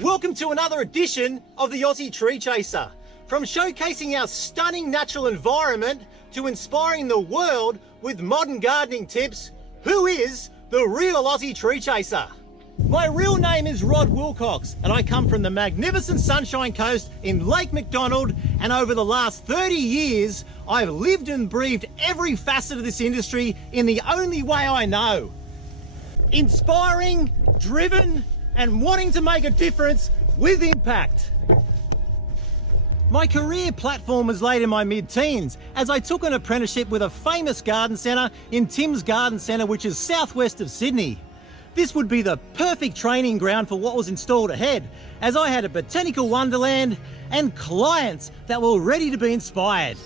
Welcome to another edition of the Aussie Tree Chaser. From showcasing our stunning natural environment to inspiring the world with modern gardening tips, who is the real Aussie Tree Chaser? My real name is Rod Wilcox and I come from the magnificent Sunshine Coast in Lake McDonald, and over the last 30 years I've lived and breathed every facet of this industry in the only way I know. Inspiring, driven, and wanting to make a difference with impact. My career platform was laid in my mid-teens as I took an apprenticeship with a famous garden centre in Tim's Garden Centre, which is southwest of Sydney. This would be the perfect training ground for what was installed ahead, as I had a botanical wonderland and clients that were ready to be inspired.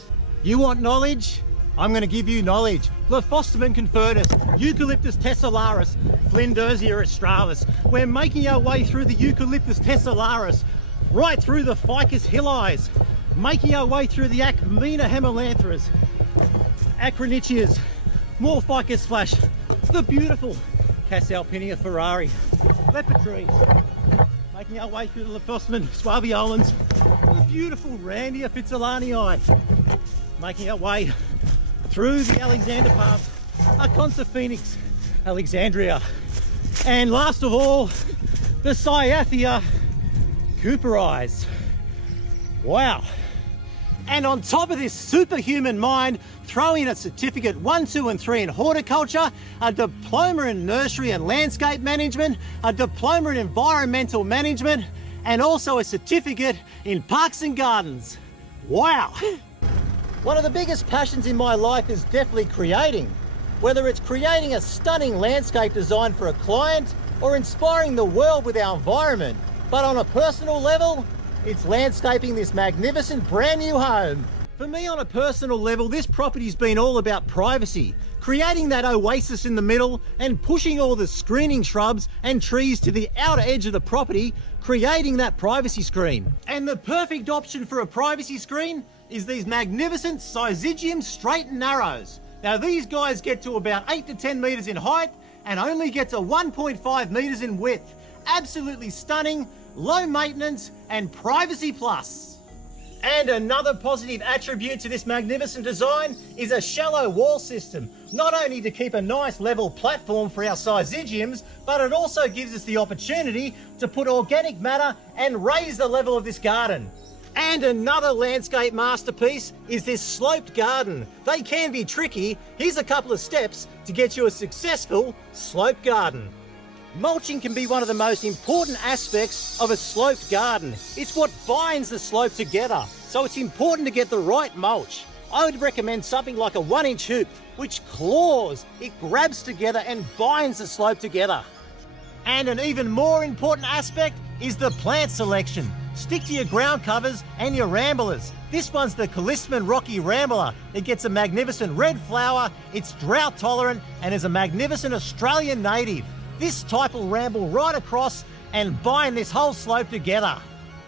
You want knowledge? I'm going to give you knowledge. Lophostomen confirtus, Eucalyptus tessularis, Flinders australis. We're making our way through the Eucalyptus tessularis, right through the Ficus hillis, making our way through the Acmina hemelanthras, Acronychias, more Ficus flash, the beautiful Casalpinia Ferrari, leopard trees, making our way through the Lophostomen suaveolens, the beautiful Randia fitzolanii, making our way through the Alexander palms, Aconsa phoenix, Alexandria, and last of all, the Cyathea Cooperize. Wow. And on top of this superhuman mind, throw in a certificate 1, 2 and 3 in horticulture, a diploma in nursery and landscape management, a diploma in environmental management, and also a certificate in parks and gardens. Wow. One of the biggest passions in my life is definitely creating. Whether it's creating a stunning landscape design for a client or inspiring the world with our environment. But on a personal level, it's landscaping this magnificent brand new home. For me, on a personal level, this property's been all about privacy, creating that oasis in the middle and pushing all the screening shrubs and trees to the outer edge of the property, creating that privacy screen. And the perfect option for a privacy screen is these magnificent Syzygium straight and narrows. Now these guys get to about 8 to 10 meters in height and only get to 1.5 meters in width. Absolutely stunning, low maintenance, and privacy plus. And another positive attribute to this magnificent design is a shallow wall system, not only to keep a nice level platform for our Syzygiums, but it also gives us the opportunity to put organic matter and raise the level of this garden. And another landscape masterpiece is this sloped garden. They can be tricky. Here's a couple of steps to get you a successful sloped garden. Mulching can be one of the most important aspects of a sloped garden. It's what binds the slope together, so it's important to get the right mulch. I would recommend something like a 1-inch hoop, which claws, it grabs together and binds the slope together. And an even more important aspect is the plant selection. Stick to your ground covers and your ramblers. This one's the Callistemon Rocky Rambler. It gets a magnificent red flower, it's drought tolerant, and is a magnificent Australian native. This type will ramble right across and bind this whole slope together.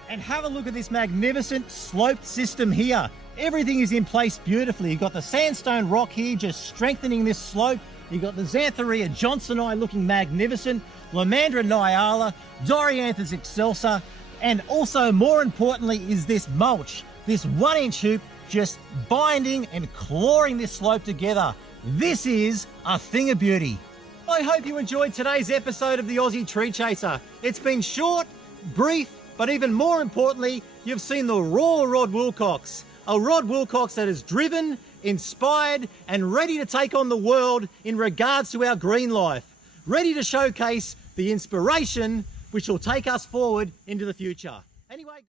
And have a look at this magnificent sloped system here. Everything is in place beautifully. You've got the sandstone rock here just strengthening this slope. You've got the Xantheria johnsoni looking magnificent, Lomandra nyala, Dorianthus excelsa, and also more importantly is this mulch, this 1-inch hoop just binding and clawing this slope together. This is a thing of beauty. I hope you enjoyed today's episode of the Aussie Tree Chaser. It's been short, brief, but even more importantly, you've seen the raw Rod Wilcox. A Rod Wilcox that is driven, inspired, and ready to take on the world in regards to our green life. Ready to showcase the inspiration which will take us forward into the future. Anyway.